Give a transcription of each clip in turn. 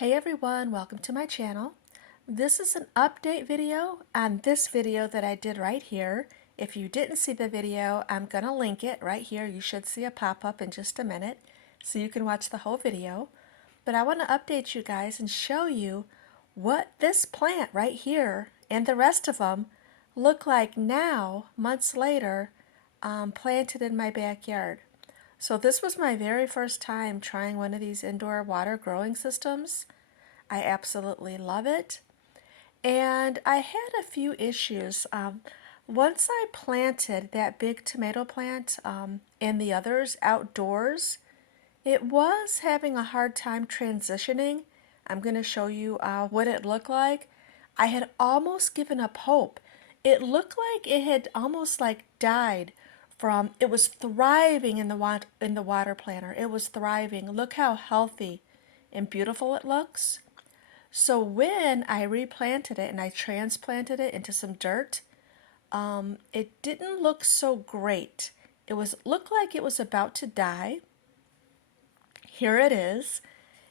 Hey everyone, welcome to my channel. This is an update video on this video that I did right here. If you didn't see the video, I'm going to link it right here. You should see a pop-up in just a minute so you can watch the whole video. But I want to update you guys and show you what this plant right here and the rest of them look like now, months later, planted in my backyard. So this was my very first time trying one of these indoor water growing systems. I absolutely love it. And I had a few issues. Once I planted that big tomato plant and the others outdoors, it was having a hard time transitioning. I'm going to show you what it looked like. I had almost given up hope. It looked like it had almost like died from, it was thriving in the water planter. It was thriving. Look how healthy and beautiful it looks. So when I replanted it and I transplanted it into some dirt, it didn't look so great. Looked like it was about to die. Here it is.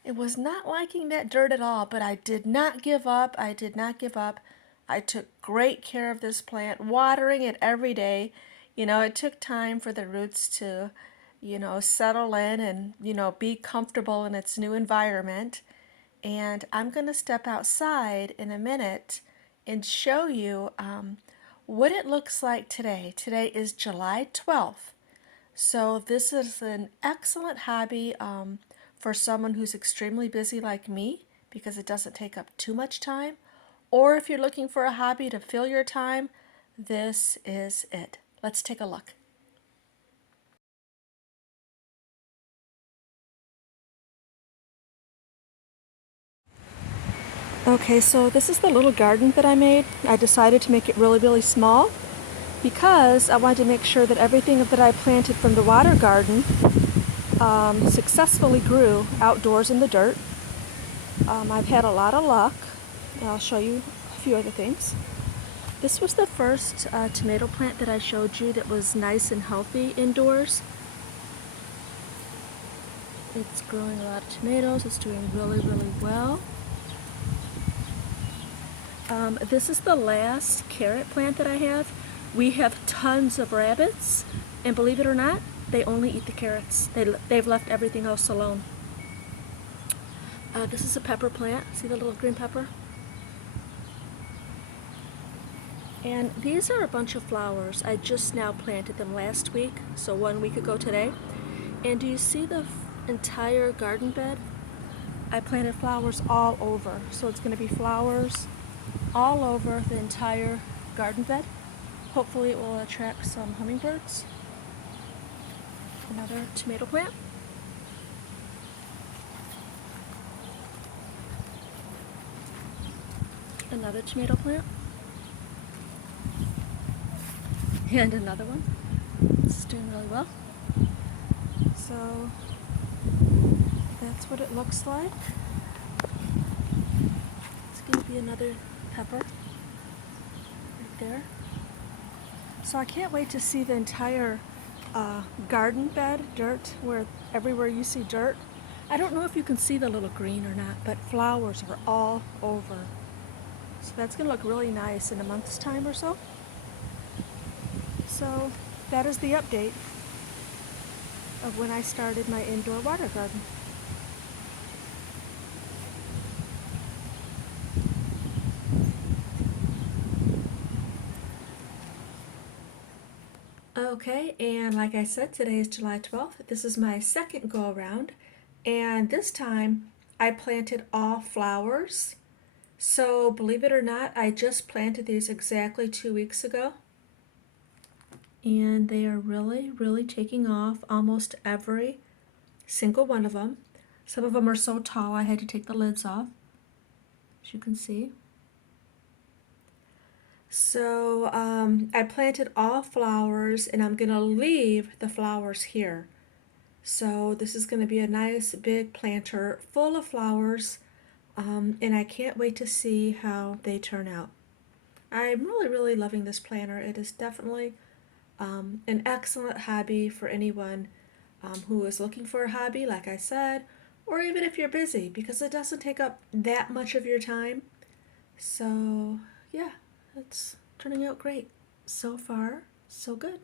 It was not liking that dirt at all, but I did not give up. I did not give up. I took great care of this plant, watering it every day. It took time for the roots to, settle in and, be comfortable in its new environment. And I'm going to step outside in a minute and show you what it looks like today. Today is July 12th. So this is an excellent hobby for someone who's extremely busy like me because it doesn't take up too much time. Or if you're looking for a hobby to fill your time, this is it. Let's take a look. Okay, so this is the little garden that I made. I decided to make it really, really small because I wanted to make sure that everything that I planted from the water garden successfully grew outdoors in the dirt. I've had a lot of luck, and I'll show you a few other things. This was the first tomato plant that I showed you that was nice and healthy indoors. It's growing a lot of tomatoes. It's doing really, really well. This is the last carrot plant that I have. We have tons of rabbits, and believe it or not, they only eat the carrots. They've left everything else alone. This is a pepper plant. See the little green pepper? And these are a bunch of flowers. I just now planted them last week, so 1 week ago today. And do you see the entire garden bed? I planted flowers all over, so it's going to be flowers all over the entire garden bed. Hopefully it will attract some hummingbirds. Another tomato plant. Another tomato plant. And another one. It's doing really well. So that's what it looks like. It's going to be another pepper right there. So I can't wait to see the entire garden bed, dirt, where everywhere you see dirt. I don't know if you can see the little green or not, but flowers are all over. So that's going to look really nice in a month's time or so. So that is the update of when I started my indoor water garden. Okay, and like I said, today is July 12th. This is my second go around, and this time I planted all flowers. So believe it or not, I just planted these exactly 2 weeks ago. And they are really, really taking off, almost every single one of them. Some of them are so tall I had to take the lids off, as you can see. So I planted all flowers, and I'm going to leave the flowers here. So this is going to be a nice big planter full of flowers, and I can't wait to see how they turn out. I'm really, really loving this planter. It is definitely an excellent hobby for anyone who is looking for a hobby, like I said, or even if you're busy, because it doesn't take up that much of your time. So, yeah, it's turning out great. So far, so good.